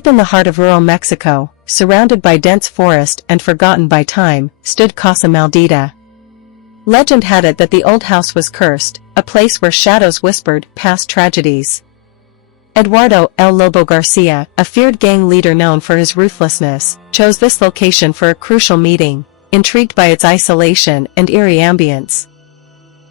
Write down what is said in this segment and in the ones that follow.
Deep in the heart of rural Mexico, surrounded by dense forest and forgotten by time, stood Casa Maldita. Legend had it that the old house was cursed, a place where shadows whispered past tragedies. Eduardo El Lobo Garcia, a feared gang leader known for his ruthlessness, chose this location for a crucial meeting, intrigued by its isolation and eerie ambience.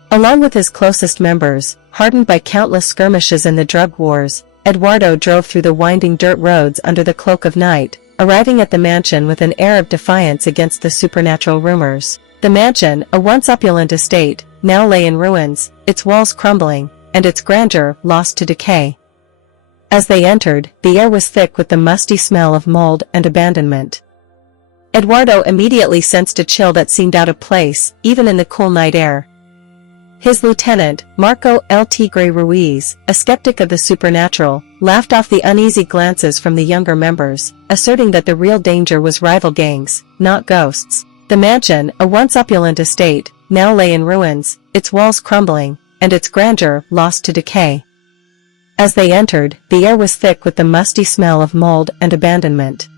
Along with his closest members, hardened by countless skirmishes in the drug wars, Eduardo drove through the winding dirt roads under the cloak of night, arriving at the mansion with an air of defiance against the supernatural rumors. The mansion, a once opulent estate, now lay in ruins, its walls crumbling, and its grandeur lost to decay. As they entered, the air was thick with the musty smell of mold and abandonment. Eduardo immediately sensed a chill that seemed out of place, even in the cool night air. His lieutenant, Marco El Tigre Ruiz, a skeptic of the supernatural, laughed off the uneasy glances from the younger members, asserting that the real danger was rival gangs, not ghosts. The mansion, a once opulent estate, now lay in ruins, its walls crumbling, and its grandeur lost to decay. As they entered, the air was thick with the musty smell of mold and abandonment.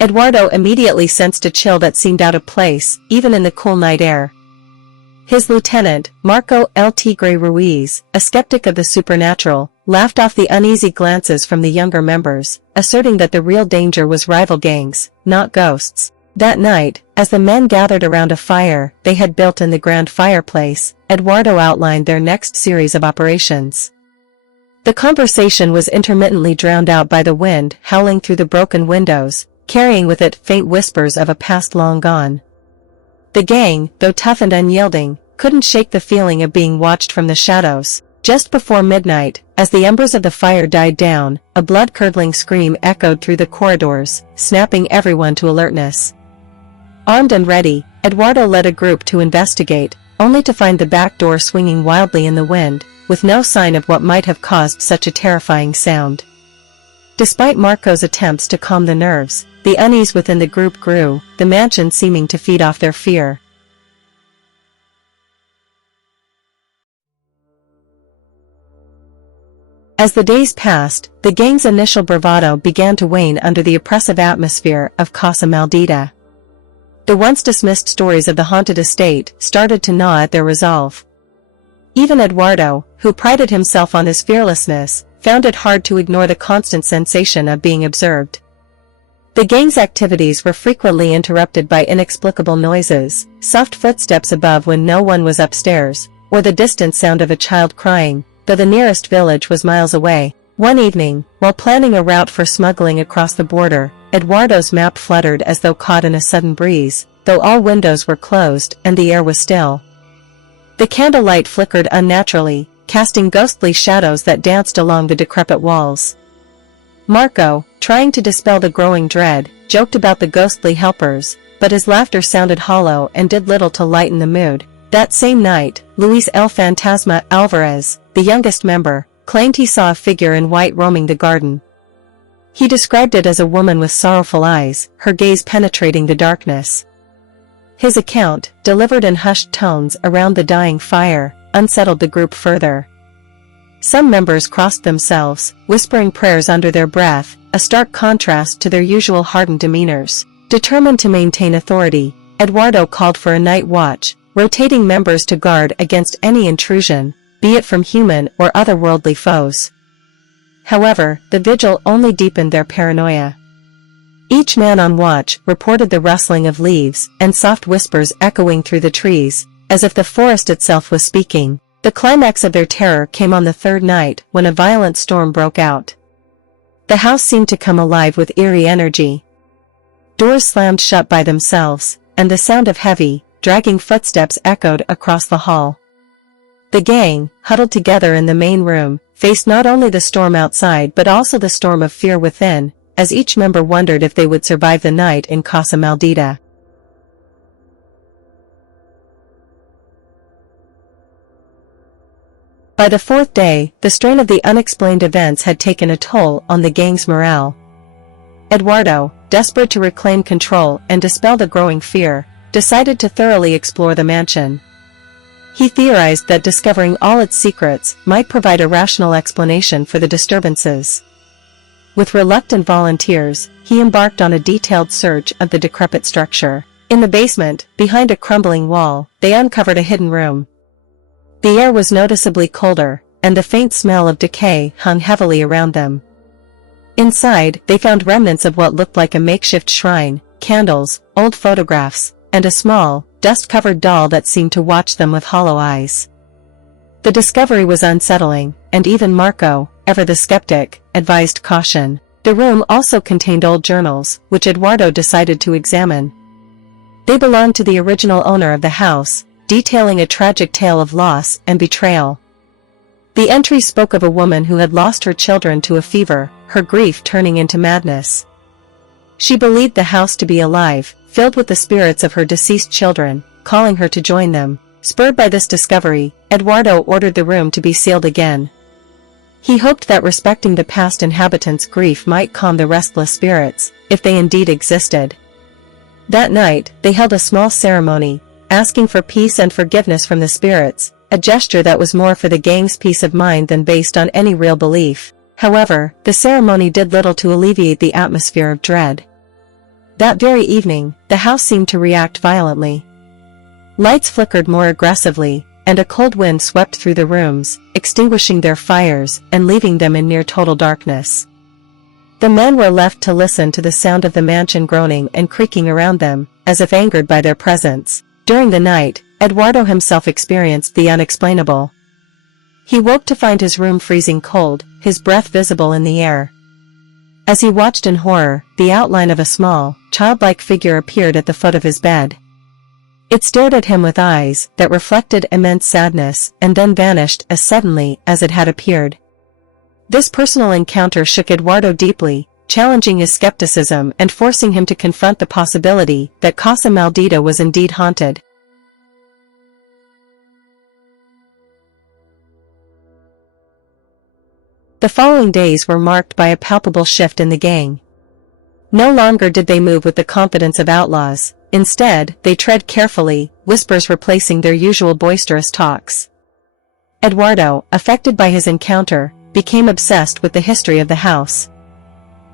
Eduardo immediately sensed a chill that seemed out of place, even in the cool night air. His lieutenant, Marco El Tigre Ruiz, a skeptic of the supernatural, laughed off the uneasy glances from the younger members, asserting that the real danger was rival gangs, not ghosts. That night, as the men gathered around a fire they had built in the grand fireplace, Eduardo outlined their next series of operations. The conversation was intermittently drowned out by the wind howling through the broken windows, carrying with it faint whispers of a past long gone. The gang, though tough and unyielding, couldn't shake the feeling of being watched from the shadows. Just before midnight, as the embers of the fire died down, a blood-curdling scream echoed through the corridors, snapping everyone to alertness. Armed and ready, Eduardo led a group to investigate, only to find the back door swinging wildly in the wind, with no sign of what might have caused such a terrifying sound. Despite Marco's attempts to calm the nerves, the unease within the group grew, the mansion seeming to feed off their fear. As the days passed, the gang's initial bravado began to wane under the oppressive atmosphere of Casa Maldita. The once dismissed stories of the haunted estate started to gnaw at their resolve. Even Eduardo, who prided himself on his fearlessness, found it hard to ignore the constant sensation of being observed. The gang's activities were frequently interrupted by inexplicable noises, soft footsteps above when no one was upstairs, or the distant sound of a child crying, though the nearest village was miles away. One evening, while planning a route for smuggling across the border, Eduardo's map fluttered as though caught in a sudden breeze, though all windows were closed and the air was still. The candlelight flickered unnaturally, casting ghostly shadows that danced along the decrepit walls. Marco, trying to dispel the growing dread, joked about the ghostly helpers, but his laughter sounded hollow and did little to lighten the mood. That same night, Luis El Fantasma Alvarez, the youngest member, claimed he saw a figure in white roaming the garden. He described it as a woman with sorrowful eyes, her gaze penetrating the darkness. His account, delivered in hushed tones around the dying fire, unsettled the group further. Some members crossed themselves, whispering prayers under their breath, a stark contrast to their usual hardened demeanors. Determined to maintain authority, Eduardo called for a night watch, rotating members to guard against any intrusion, be it from human or otherworldly foes. However, the vigil only deepened their paranoia. Each man on watch reported the rustling of leaves and soft whispers echoing through the trees, as if the forest itself was speaking. The climax of their terror came on the third night when a violent storm broke out. The house seemed to come alive with eerie energy. Doors slammed shut by themselves, and the sound of heavy, dragging footsteps echoed across the hall. The gang, huddled together in the main room, faced not only the storm outside but also the storm of fear within, as each member wondered if they would survive the night in Casa Maldita. By the fourth day, the strain of the unexplained events had taken a toll on the gang's morale. Eduardo, desperate to reclaim control and dispel the growing fear, decided to thoroughly explore the mansion. He theorized that discovering all its secrets might provide a rational explanation for the disturbances. With reluctant volunteers, he embarked on a detailed search of the decrepit structure. In the basement, behind a crumbling wall, they uncovered a hidden room. The air was noticeably colder, and the faint smell of decay hung heavily around them. Inside, they found remnants of what looked like a makeshift shrine, candles, old photographs, and a small, dust-covered doll that seemed to watch them with hollow eyes. The discovery was unsettling, and even Marco, ever the skeptic, advised caution. The room also contained old journals, which Eduardo decided to examine. They belonged to the original owner of the house, detailing a tragic tale of loss and betrayal. The entry spoke of a woman who had lost her children to a fever, her grief turning into madness. She believed the house to be alive, filled with the spirits of her deceased children, calling her to join them. Spurred by this discovery, Eduardo ordered the room to be sealed again. He hoped that respecting the past inhabitants' grief might calm the restless spirits, if they indeed existed. That night, they held a small ceremony, asking for peace and forgiveness from the spirits, a gesture that was more for the gang's peace of mind than based on any real belief. However, the ceremony did little to alleviate the atmosphere of dread. That very evening, the house seemed to react violently. Lights flickered more aggressively, and a cold wind swept through the rooms, extinguishing their fires and leaving them in near total darkness. The men were left to listen to the sound of the mansion groaning and creaking around them, as if angered by their presence. During the night, Eduardo himself experienced the unexplainable. He woke to find his room freezing cold, his breath visible in the air. As he watched in horror, the outline of a small, childlike figure appeared at the foot of his bed. It stared at him with eyes that reflected immense sadness and then vanished as suddenly as it had appeared. This personal encounter shook Eduardo deeply, challenging his skepticism and forcing him to confront the possibility that Casa Maldita was indeed haunted. The following days were marked by a palpable shift in the gang. No longer did they move with the confidence of outlaws. Instead, they tread carefully, whispers replacing their usual boisterous talks. Eduardo, affected by his encounter, became obsessed with the history of the house.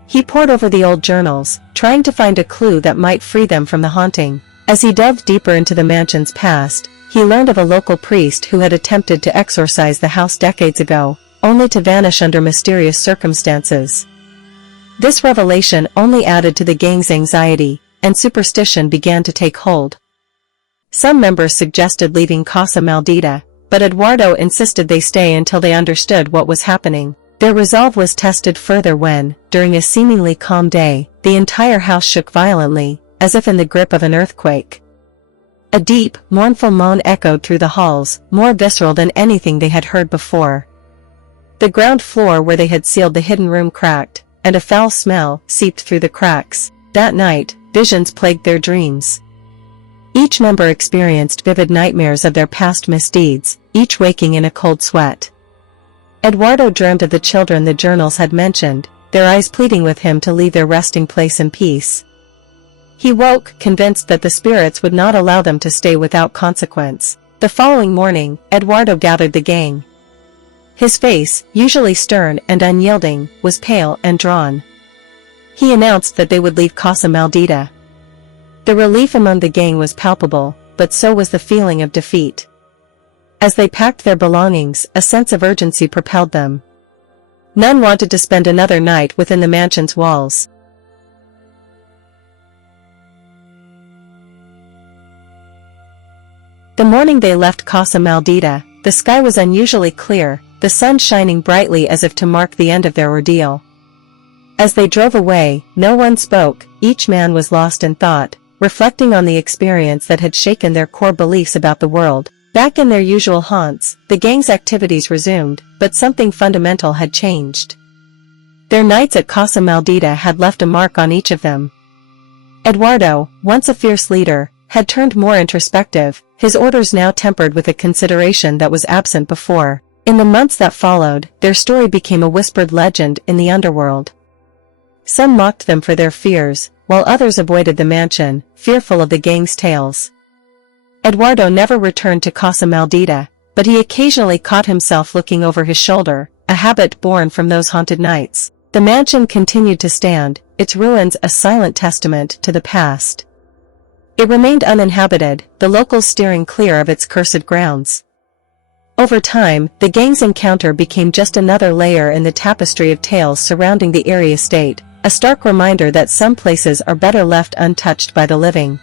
He pored over the old journals, trying to find a clue that might free them from the haunting. As he delved deeper into the mansion's past, he learned of a local priest who had attempted to exorcise the house decades ago, only to vanish under mysterious circumstances. This revelation only added to the gang's anxiety, and superstition began to take hold. Some members suggested leaving Casa Maldita, but Eduardo insisted they stay until they understood what was happening. Their resolve was tested further when, during a seemingly calm day, the entire house shook violently, as if in the grip of an earthquake. A deep, mournful moan echoed through the halls, more visceral than anything they had heard before. The ground floor where they had sealed the hidden room cracked, and a foul smell seeped through the cracks. That night, visions plagued their dreams. Each member experienced vivid nightmares of their past misdeeds, each waking in a cold sweat. Eduardo dreamt of the children the journals had mentioned, their eyes pleading with him to leave their resting place in peace. He woke, convinced that the spirits would not allow them to stay without consequence. The following morning, Eduardo gathered the gang. His face, usually stern and unyielding, was pale and drawn. He announced that they would leave Casa Maldita. The relief among the gang was palpable, but so was the feeling of defeat. As they packed their belongings, a sense of urgency propelled them. None wanted to spend another night within the mansion's walls. The morning they left Casa Maldita, the sky was unusually clear, the sun shining brightly as if to mark the end of their ordeal. As they drove away, no one spoke, each man was lost in thought, reflecting on the experience that had shaken their core beliefs about the world. Back in their usual haunts, the gang's activities resumed, but something fundamental had changed. Their nights at Casa Maldita had left a mark on each of them. Eduardo, once a fierce leader, had turned more introspective, his orders now tempered with a consideration that was absent before. In the months that followed, their story became a whispered legend in the underworld. Some mocked them for their fears, while others avoided the mansion, fearful of the gang's tales. Eduardo never returned to Casa Maldita, but he occasionally caught himself looking over his shoulder, a habit born from those haunted nights. The mansion continued to stand, its ruins a silent testament to the past. It remained uninhabited, the locals steering clear of its cursed grounds. Over time, the gang's encounter became just another layer in the tapestry of tales surrounding the eerie estate, a stark reminder that some places are better left untouched by the living.